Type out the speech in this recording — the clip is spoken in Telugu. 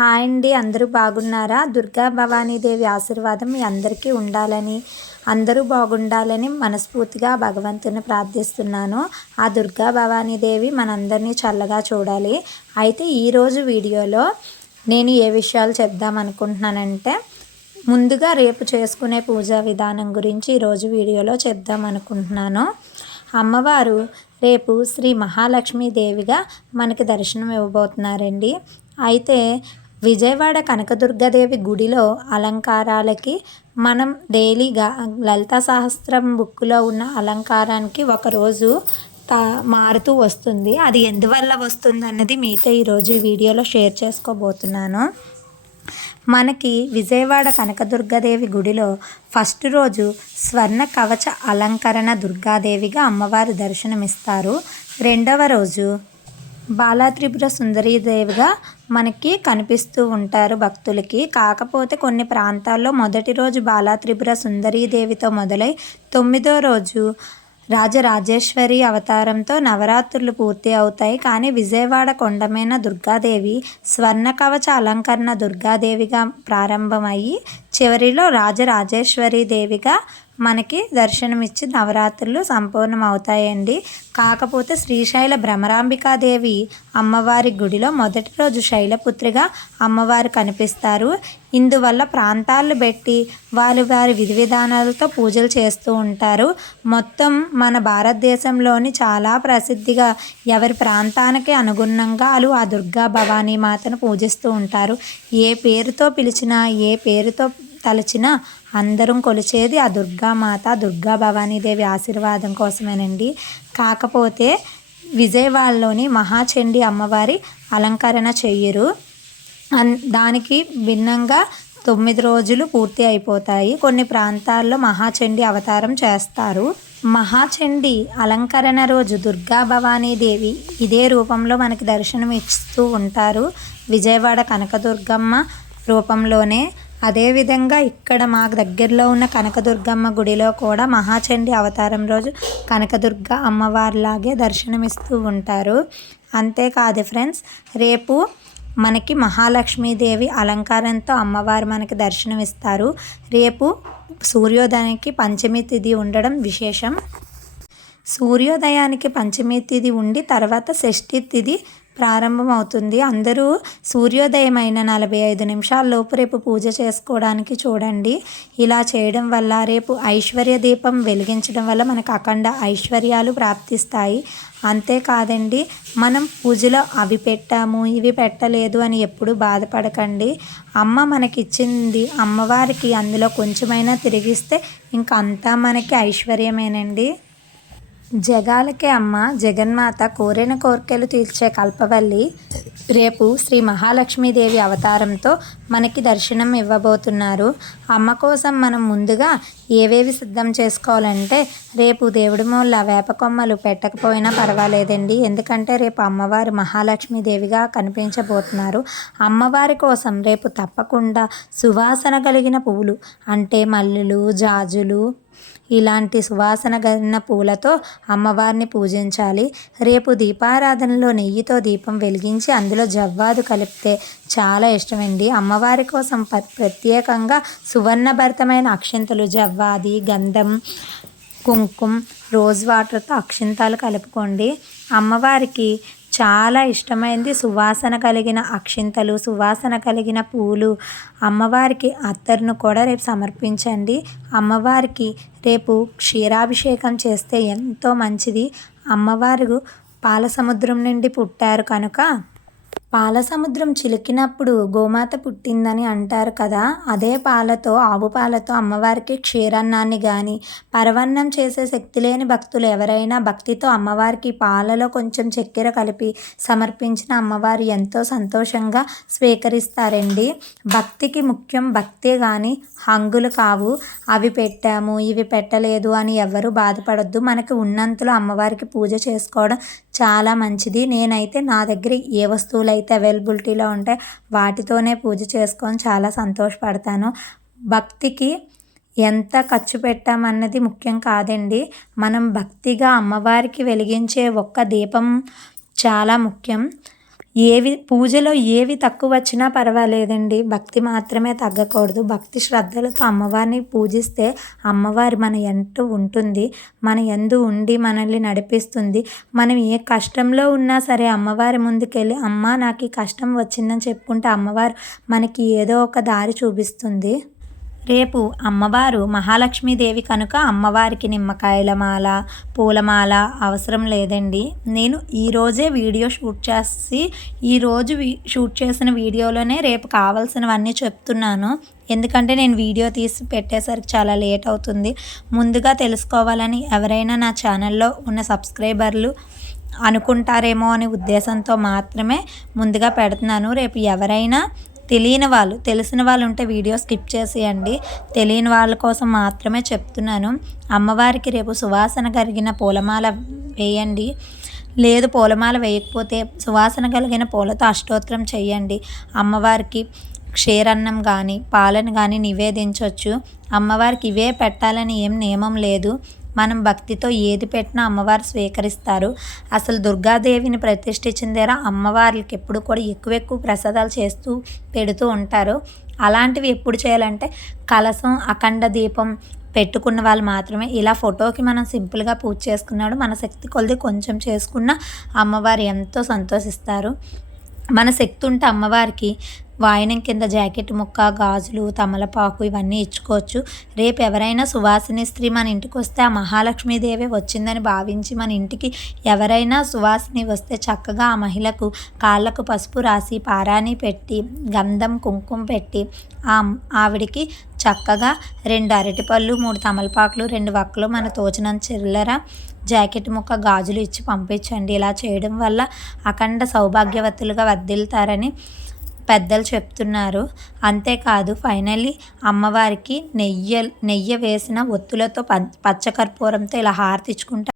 హాయ్ అండి, అందరూ బాగున్నారా? దుర్గా భవానీదేవి ఆశీర్వాదం మీ అందరికీ ఉండాలని, అందరూ బాగుండాలని మనస్ఫూర్తిగా భగవంతుని ప్రార్థిస్తున్నాను. ఆ దుర్గా భవానీదేవి మనందరినీ చల్లగా చూడాలి. అయితే ఈరోజు వీడియోలో నేను ఏ విషయాలు చెప్దాం అనుకుంటున్నానంటే, ముందుగా రేపు చేసుకునే పూజా విధానం గురించి ఈరోజు వీడియోలో చెప్దాం అనుకుంటున్నాను. అమ్మవారు రేపు శ్రీ మహాలక్ష్మీదేవిగా మనకి దర్శనం ఇవ్వబోతున్నారండి. అయితే విజయవాడ కనకదుర్గాదేవి గుడిలో అలంకారాలకి మనం డైలీగా లలితా సహస్రం బుక్లో ఉన్న అలంకారానికి ఒకరోజు మారుతూ వస్తుంది. అది ఎందువల్ల వస్తుంది అన్నది మీతో ఈరోజు వీడియోలో షేర్ చేసుకోబోతున్నాను. మనకి విజయవాడ కనకదుర్గాదేవి గుడిలో ఫస్ట్ రోజు స్వర్ణ కవచ అలంకరణ దుర్గాదేవిగా అమ్మవారు దర్శనమిస్తారు. రెండవ రోజు బాలాత్రిపుర సుందరీదేవిగా మనకి కనిపిస్తూ ఉంటారు భక్తులకి. కాకపోతే కొన్ని ప్రాంతాల్లో మొదటి రోజు బాలాత్రిపుర సుందరీదేవితో మొదలై 9వ రోజు రాజరాజేశ్వరి అవతారంతో నవరాత్రులు పూర్తి అవుతాయి. కానీ విజయవాడ కొండమైన దుర్గాదేవి స్వర్ణ కవచ అలంకరణ దుర్గాదేవిగా ప్రారంభమయ్యి చివరిలో రాజరాజేశ్వరి దేవిగా మనకి దర్శనమిచ్చి నవరాత్రులు సంపూర్ణం అవుతాయండి. కాకపోతే శ్రీశైల భ్రమరాంబికాదేవి అమ్మవారి గుడిలో మొదటి రోజు శైలపుత్రిగా అమ్మవారు కనిపిస్తారు. ఇందువల్ల ప్రాంతాలు పెట్టి వారి విధి విధానాలతో పూజలు చేస్తూ ఉంటారు. మొత్తం మన భారతదేశంలోని చాలా ప్రసిద్ధిగా ఎవరి ప్రాంతానికి అనుగుణంగా వాళ్ళు ఆ దుర్గా భవానీ మాతను పూజిస్తూ ఉంటారు. ఏ పేరుతో పిలిచినా, ఏ పేరుతో తలచినా అందరం కొలిచేది ఆ దుర్గామాత, దుర్గా భవానీదేవి ఆశీర్వాదం కోసమేనండి. కాకపోతే విజయవాడలోని మహాచండీ అమ్మవారి అలంకరణ చెయ్యరు. దానికి భిన్నంగా 9 రోజులు పూర్తి అయిపోతాయి. కొన్ని ప్రాంతాల్లో మహాచండీ అవతారం చేస్తారు. మహాచండీ అలంకరణ రోజు దుర్గా భవానీదేవి ఇదే రూపంలో మనకి దర్శనం ఇస్తూ ఉంటారు. విజయవాడ కనకదుర్గమ్మ రూపంలోనే. అదేవిధంగా ఇక్కడ మాకు దగ్గరలో ఉన్న కనకదుర్గమ్మ గుడిలో కూడా మహాచండీ అవతారం రోజు కనకదుర్గ అమ్మవారిలాగే దర్శనమిస్తూ ఉంటారు. అంతేకాదు ఫ్రెండ్స్, రేపు మనకి మహాలక్ష్మీదేవి అలంకారంతో అమ్మవారు మనకి దర్శనమిస్తారు. రేపు సూర్యోదయానికి పంచమి తిథి ఉండడం విశేషం. సూర్యోదయానికి పంచమి తిథి ఉండి తర్వాత షష్ఠి తిథి ప్రారంభమవుతుంది. అందరూ సూర్యోదయం అయిన 45 నిమిషాల్లోపు రేపు పూజ చేసుకోవడానికి చూడండి. ఇలా చేయడం వల్ల రేపు ఐశ్వర్య దీపం వెలిగించడం వల్ల మనకు అఖండ ఐశ్వర్యాలు ప్రాప్తిస్తాయి. అంతేకాదండి, మనం పూజలో అవి పెట్టాము ఇవి పెట్టలేదు అని ఎప్పుడూ బాధపడకండి. అమ్మ మనకిచ్చింది అమ్మవారికి అందులో కొంచెమైనా తిరిగిస్తే ఇంక అంతా మనకి ఐశ్వర్యమేనండి. జగాలకే అమ్మ జగన్మాత కోరిన కోరికలు తీర్చే కల్పవల్లి రేపు శ్రీ మహాలక్ష్మీదేవి అవతారంతో మనకి దర్శనం ఇవ్వబోతున్నారు. అమ్మ కోసం మనం ముందుగా ఏవేవి సిద్ధం చేసుకోవాలంటే, రేపు దేవుడి మూల వేప కొమ్మలు పెట్టకపోయినా పర్వాలేదండి. ఎందుకంటే రేపు అమ్మవారు మహాలక్ష్మీదేవిగా కనిపించబోతున్నారు. అమ్మవారి కోసం రేపు తప్పకుండా సువాసన కలిగిన పువ్వులు అంటే మల్లెలు, జాజులు ఇలాంటి సువాసన కలిగిన పూలతో అమ్మవారిని పూజించాలి. రేపు దీపారాధనలో నెయ్యితో దీపం వెలిగించి అందులో జవ్వాదు కలిపితే చాలా ఇష్టమండి. అమ్మవారి కోసం ప్రత్యేకంగా సువర్ణభరితమైన అక్షింతలు, జవ్వాది, గంధం, కుంకుమ, రోజ్ వాటర్తో అక్షింతాలు కలుపుకోండి. అమ్మవారికి చాలా ఇష్టమైంది సువాసన కలిగిన అక్షింతలు, సువాసన కలిగిన పూలు. అమ్మవారికి అత్తరును కూడా రేపు సమర్పించండి. అమ్మవారికి రేపు క్షీరాభిషేకం చేస్తే ఎంతో మంచిది. అమ్మవారు పాల సముద్రం నుండి పుట్టారు కనుక పాల సముద్రం చిలికినప్పుడు గోమాత పుట్టిందని అంటారు కదా. అదే పాలతో, ఆవు పాలతో అమ్మవారికి క్షీరాన్నాన్ని కానీ, పరవన్నం చేసే శక్తి లేని భక్తులు ఎవరైనా భక్తితో అమ్మవారికి పాలలో కొంచెం చక్కెర కలిపి సమర్పించిన అమ్మవారు ఎంతో సంతోషంగా స్వీకరిస్తారండి. భక్తికి ముఖ్యం భక్తే కానీ హంగులు కావు. అవి పెట్టాము ఇవి పెట్టలేదు అని ఎవరు బాధపడొద్దు. మనకి ఉన్నంతలో అమ్మవారికి పూజ చేసుకోవడం చాలా మంచిది. నేనైతే నా దగ్గర ఏ వస్తువులు అయితే అవైలబిలిటీలో ఉంటాయి వాటితోనే పూజ చేసుకొని చాలా సంతోషపడతాను. భక్తికి ఎంత ఖర్చు పెట్టామన్నది ముఖ్యం కాదండి. మనం భక్తిగా అమ్మవారికి వెలిగించే ఒక్క దీపం చాలా ముఖ్యం. పూజలో ఏవి తక్కువ వచ్చినా పర్వాలేదండి, భక్తి మాత్రమే తగ్గకూడదు. భక్తి శ్రద్ధలతో అమ్మవారిని పూజిస్తే అమ్మవారు మన యందు ఉంటుంది, మన యందు ఉండి మనల్ని నడిపిస్తుంది. మనం ఏ కష్టంలో ఉన్నా సరే అమ్మవారి ముందుకెళ్ళి అమ్మ నాకు ఈ కష్టం వచ్చిందని చెప్పుకుంటే అమ్మవారు మనకి ఏదో ఒక దారి చూపిస్తుంది. రేపు అమ్మవారు మహాలక్ష్మీదేవి కనుక అమ్మవారికి నిమ్మకాయల మాల, పూలమాల అవసరం లేదండి. నేను ఈరోజే వీడియో షూట్ చేసి ఈరోజు షూట్ చేసిన వీడియోలోనే రేపు కావాల్సినవన్నీ చెప్తున్నాను. ఎందుకంటే నేను వీడియో తీసి పెట్టేసరికి చాలా లేట్ అవుతుంది. ముందుగా తెలుసుకోవాలని ఎవరైనా నా ఛానల్లో ఉన్న సబ్స్క్రైబర్లు అనుకుంటారేమో అనే ఉద్దేశంతో మాత్రమే ముందుగా పెడుతున్నాను. రేపు ఎవరైనా తెలిసిన వాళ్ళు ఉంటే వీడియో స్కిప్ చేసేయండి. తెలియని వాళ్ళ కోసం మాత్రమే చెప్తున్నాను. అమ్మవారికి రేపు సువాసన కలిగిన పూలమాల వేయండి. లేదు పూలమాల వేయకపోతే సువాసన కలిగిన పూలతో అష్టోత్తరం చేయండి. అమ్మవారికి క్షీరన్నం కానీ పాలను కానీ నివేదించవచ్చు. అమ్మవారికి ఇవే పెట్టాలని ఏం నియమం లేదు. మనం భక్తితో ఏది పెట్టినా అమ్మవారు స్వీకరిస్తారు. అసలు దుర్గాదేవిని ప్రతిష్ఠించిన దగ్గర అమ్మవార్లకి ఎప్పుడు కూడా ఎక్కువ ప్రసాదాలు చేస్తూ పెడుతూ ఉంటారు. అలాంటివి ఎప్పుడు చేయాలంటే కలశం, అఖండ దీపం పెట్టుకున్న వాళ్ళు మాత్రమే. ఇలా ఫోటోకి మనం సింపుల్గా పూజ చేసుకున్నాడు మన శక్తి కొలది కొంచెం చేసుకున్న అమ్మవారు ఎంతో సంతోషిస్తారు. మన శక్తి ఉంటే అమ్మవారికి వాయనం కింద జాకెట్ ముక్క, గాజులు, తమలపాకు ఇవన్నీ ఇచ్చుకోవచ్చు. రేపు ఎవరైనా సువాసిని స్త్రీ మన ఇంటికి వస్తే ఆ మహాలక్ష్మీదేవి వచ్చిందని భావించి మన ఇంటికి ఎవరైనా సువాసిని వస్తే చక్కగా ఆ మహిళకు కాళ్ళకు పసుపు రాసి పారాణి పెట్టి గంధం కుంకుమ పెట్టి ఆవిడికి చక్కగా 2 అరటిపళ్ళు, 3 తమలపాకులు, 2 వక్కలు, మన తోచినంత చిల్లర, జాకెట్ ముక్క, గాజులు ఇచ్చి పంపించండి. ఇలా చేయడం వల్ల అఖండ సౌభాగ్యవతులుగా వర్ధిల్తారని పెద్దలు చెప్తున్నారు. అంతేకాదు ఫైనల్లీ అమ్మవారికి నెయ్యి వేసిన ఒత్తులతో పచ్చకర్పూరంతో ఇలా హారతి ఇచ్చుకుంటే